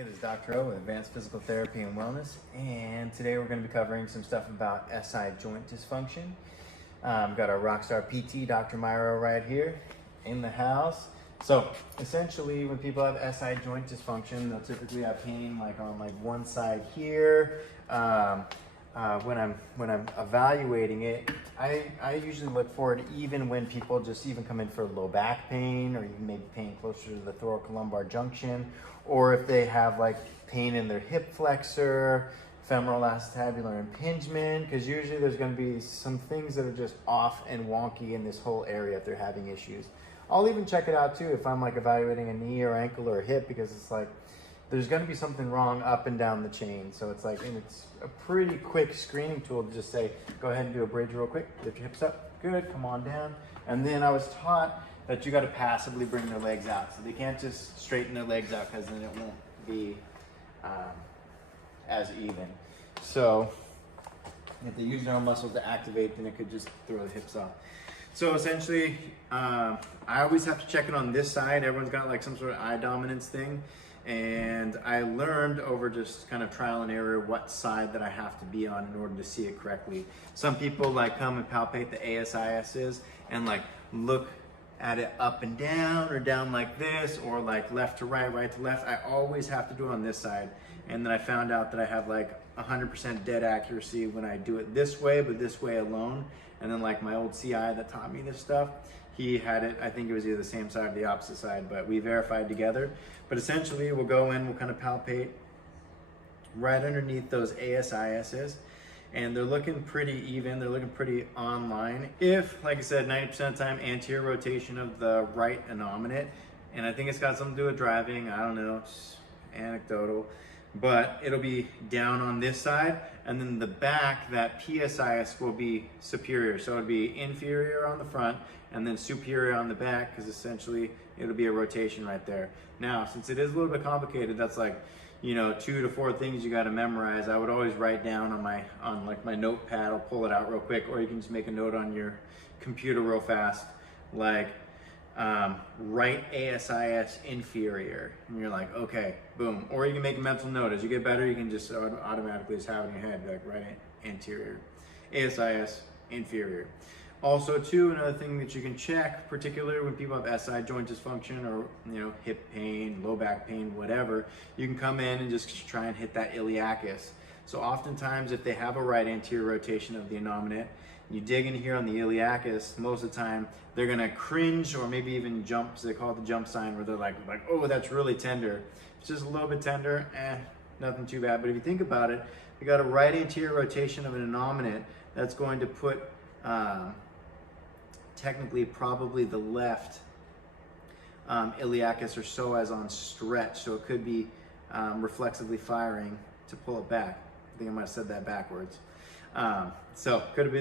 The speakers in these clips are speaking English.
Hey, this is Dr. O with Advanced Physical Therapy and Wellness, and today we're going to be covering some stuff about SI joint dysfunction. Got our rockstar PT, Dr. Myro, right here in the house. So essentially, when people have SI joint dysfunction, they'll typically have pain on one side here. When I'm evaluating it, I usually look for it even when people just even come in for low back pain, or even maybe pain closer to the thoracolumbar junction, or if they have pain in their hip flexor, femoral acetabular impingement, because usually there's going to be some things that are just off and wonky in this whole area if they're having issues. I'll even check it out too if I'm evaluating a knee or ankle or a hip, because it's there's going to be something wrong up and down the chain. So it's and it's a pretty quick screening tool to just say, go ahead and do a bridge real quick, lift your hips up, good, come on down. And then I was taught that you got to passively bring their legs out. So they can't just straighten their legs out, because then it won't be as even. So if they use their own muscles to activate, then it could just throw the hips off. So essentially, I always have to check it on this side. Everyone's got some sort of eye dominance thing. And I learned over just kind of trial and error what side that I have to be on in order to see it correctly. Some people come and palpate the ASISs and look at it up and down, or down like this, or left to right, right to left. I always have to do it on this side. And then I found out that I have 100% dead accuracy when I do it this way, but this way alone. And then my old CI that taught me this stuff, he had it, I think it was either the same side or the opposite side, but we verified together. But essentially, we'll go in, we'll kind of palpate right underneath those ASISs, and they're looking pretty even, they're looking pretty online. If, like I said, 90% of the time, anterior rotation of the right innominate, and I think it's got something to do with driving, I don't know, it's anecdotal, but it'll be down on this side, and then the back, that PSIS will be superior. So it'll be inferior on the front, and then superior on the back, because essentially it'll be a rotation right there. Now, since it is a little bit complicated, that's 2 to 4 things you got to memorize. I would always write down on my notepad. I'll pull it out real quick, or you can just make a note on your computer real fast, right ASIS inferior, and you're okay, boom. Or you can make a mental note. As you get better, you can just automatically just have it in your head, right anterior, ASIS inferior. Also too, another thing that you can check, particularly when people have SI joint dysfunction, or hip pain, low back pain, whatever, you can come in and just try and hit that iliacus. So oftentimes, if they have a right anterior rotation of the innominate, you dig in here on the iliacus, most of the time they're gonna cringe, or maybe even jump. So they call it the jump sign, where they're like, oh, that's really tender. It's just a little bit tender, nothing too bad. But if you think about it, you got a right anterior rotation of an innominate, that's going to put technically probably the left iliacus or psoas on stretch, so it could be reflexively firing to pull it back. I think I might have said that backwards. So could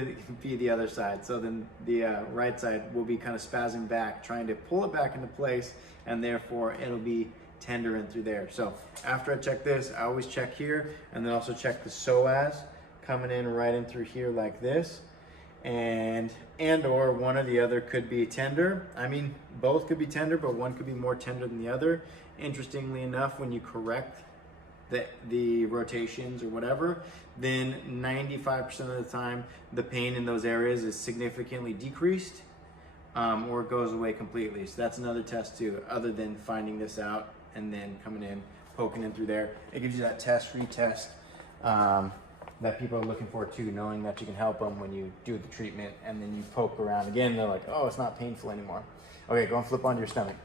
be the other side. So then the right side will be kind of spazzing back, trying to pull it back into place, and therefore it'll be tender in through there. So after I check this, I always check here, and then also check the psoas coming in right in through here like this. And or one or the other could be tender. I mean, both could be tender, but one could be more tender than the other. Interestingly enough, when you correct the rotations or whatever, then 95% of the time the pain in those areas is significantly decreased, or it goes away completely. So that's another test too, other than finding this out and then coming in, poking in through there. It gives you that test, retest, that people are looking for too, knowing that you can help them when you do the treatment, and then you poke around again, they're like, oh, it's not painful anymore. Okay, go and flip onto your stomach.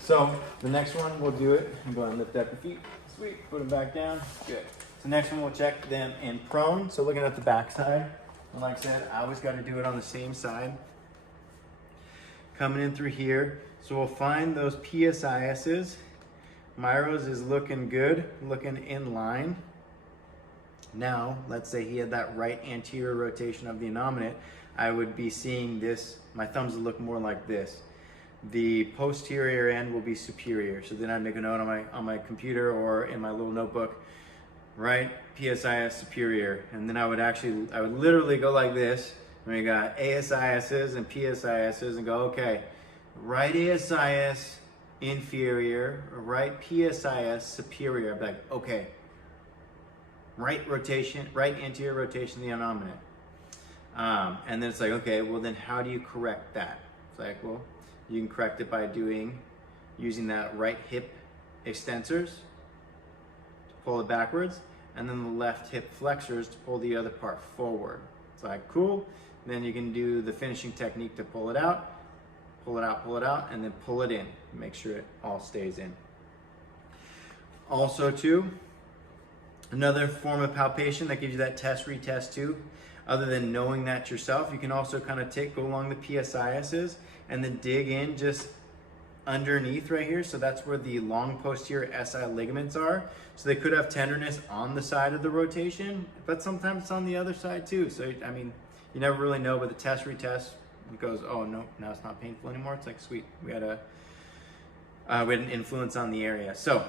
So the next one, we'll do it. Go ahead and lift up your feet. Sweet, put them back down, good. So next one, we'll check them in prone. So looking at the back side, and like I said, I always got to do it on the same side. Coming in through here, so we'll find those PSISs. Myro's is looking good, looking in line. Now, let's say he had that right anterior rotation of the innominate, I would be seeing this, my thumbs would look more like this. The posterior end will be superior. So then I'd make a note on my computer or in my little notebook, right, PSIS superior. And then I would literally go like this, and we got ASISs and PSISs, and go, okay, right ASIS, inferior, right PSIS superior. I'd be like, okay, right anterior rotation of the innominate. And then it's like, okay, well then how do you correct that? It's like, well, you can correct it by using that right hip extensors to pull it backwards, and then the left hip flexors to pull the other part forward. It's like, cool. And then you can do the finishing technique to pull it out, and then pull it in. Make sure it all stays in. Also too, another form of palpation that gives you that test, retest too, other than knowing that yourself, you can also kind of go along the PSISs and then dig in just underneath right here. So that's where the long posterior SI ligaments are. So they could have tenderness on the side of the rotation, but sometimes it's on the other side too. So, I mean, you never really know, but the test, retest, it goes, oh no, now it's not painful anymore. It's like, sweet, we had an influence on the area. So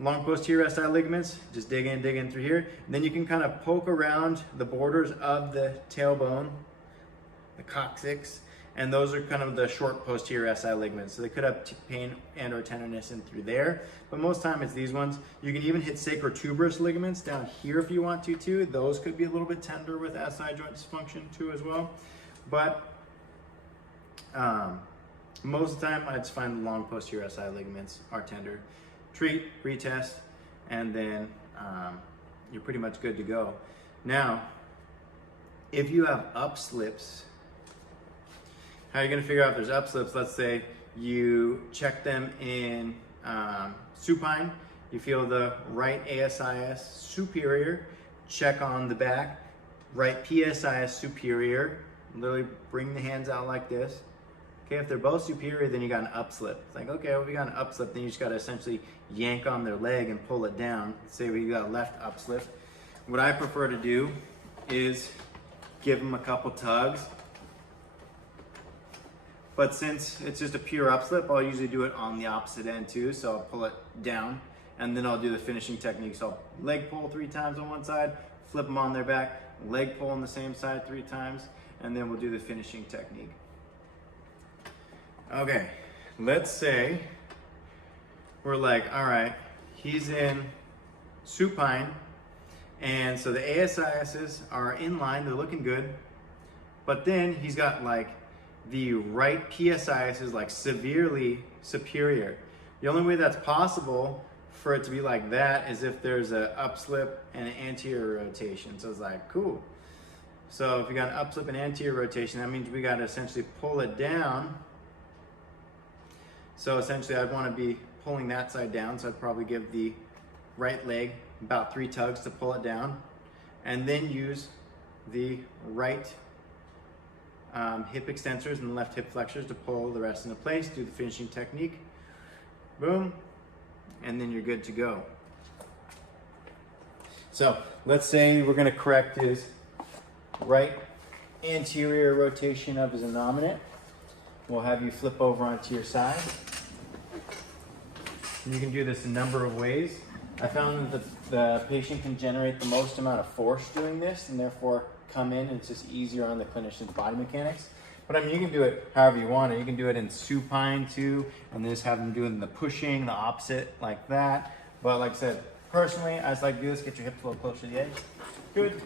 long posterior SI ligaments, just dig in through here. And then you can kind of poke around the borders of the tailbone, the coccyx, and those are kind of the short posterior SI ligaments. So they could have pain and or tenderness in through there, but most time it's these ones. You can even hit sacrotuberous ligaments down here if you want to too. Those could be a little bit tender with SI joint dysfunction too as well. But most of the time I just find the long posterior SI ligaments are tender. Treat, retest, and then you're pretty much good to go. Now, if you have upslips, how are you going to figure out if there's upslips? Let's say you check them in supine, you feel the right ASIS superior, check on the back, right PSIS superior, literally bring the hands out like this. Okay, if they're both superior, then you got an upslip. It's like, okay, well, if you got an upslip, then you just got to essentially yank on their leg and pull it down. Let's say we got left upslip. What I prefer to do is give them a couple tugs. But since it's just a pure upslip, I'll usually do it on the opposite end too. So I'll pull it down, and then I'll do the finishing technique. So I'll leg pull 3 times on one side, flip them on their back, leg pull on the same side 3 times, and then we'll do the finishing technique. Okay, let's say we're like, all right, he's in supine, and so the ASISs are in line, they're looking good, but then he's got like the right PSIS is like severely superior. The only way that's possible for it to be like that is if there's an upslip and an anterior rotation. So it's like, cool. So if you got an upslip and anterior rotation, that means we got to essentially pull it down. So essentially I'd want to be pulling that side down. So I'd probably give the right leg about 3 tugs to pull it down, and then use the right hip extensors and the left hip flexors to pull the rest into place, do the finishing technique, boom, and then you're good to go. So let's say we're going to correct his right anterior rotation of his innominate. We'll have you flip over onto your side. And you can do this a number of ways. I found that the patient can generate the most amount of force doing this, and therefore come in and it's just easier on the clinician's body mechanics. But I mean, you can do it however you want it. You can do it in supine too, and just have them doing the pushing, the opposite like that. But like I said, personally, I just like to do this, get your hips a little closer to the edge. Good.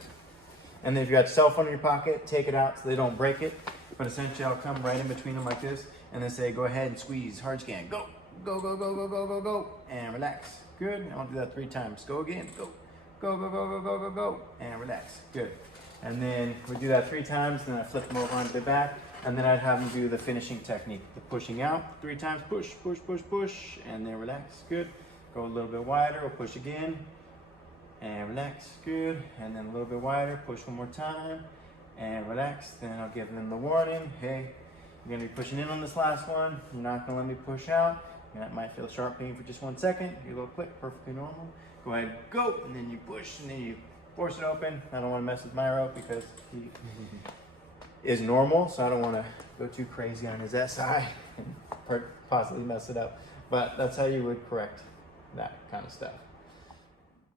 And then if you got your cell phone in your pocket, take it out so they don't break it. But essentially I'll come right in between them like this and then say, go ahead and squeeze, hard scan, go, go, go, go, go, go, go, go, and relax. Good, and I'll do that 3 times. Go again, go, go, go, go, go, go, go, go, and relax. Good. And then we do that 3 times, and then I flip them over onto the back, and then I'd have them do the finishing technique, the pushing out 3 times, push, push, push, push, and then relax. Good. Go a little bit wider, we'll push again, and relax. Good. And then a little bit wider, push 1 more time, and relax. Then I'll give them the warning, hey, you're gonna be pushing in on this last one. You're not gonna let me push out. That might feel sharp pain for just 1 second. You go quick, perfectly normal. Go ahead, go, and then you push, and then you force it open. I don't want to mess with my rope because he is normal, so I don't want to go too crazy on his SI and possibly mess it up. But that's how you would correct that kind of stuff.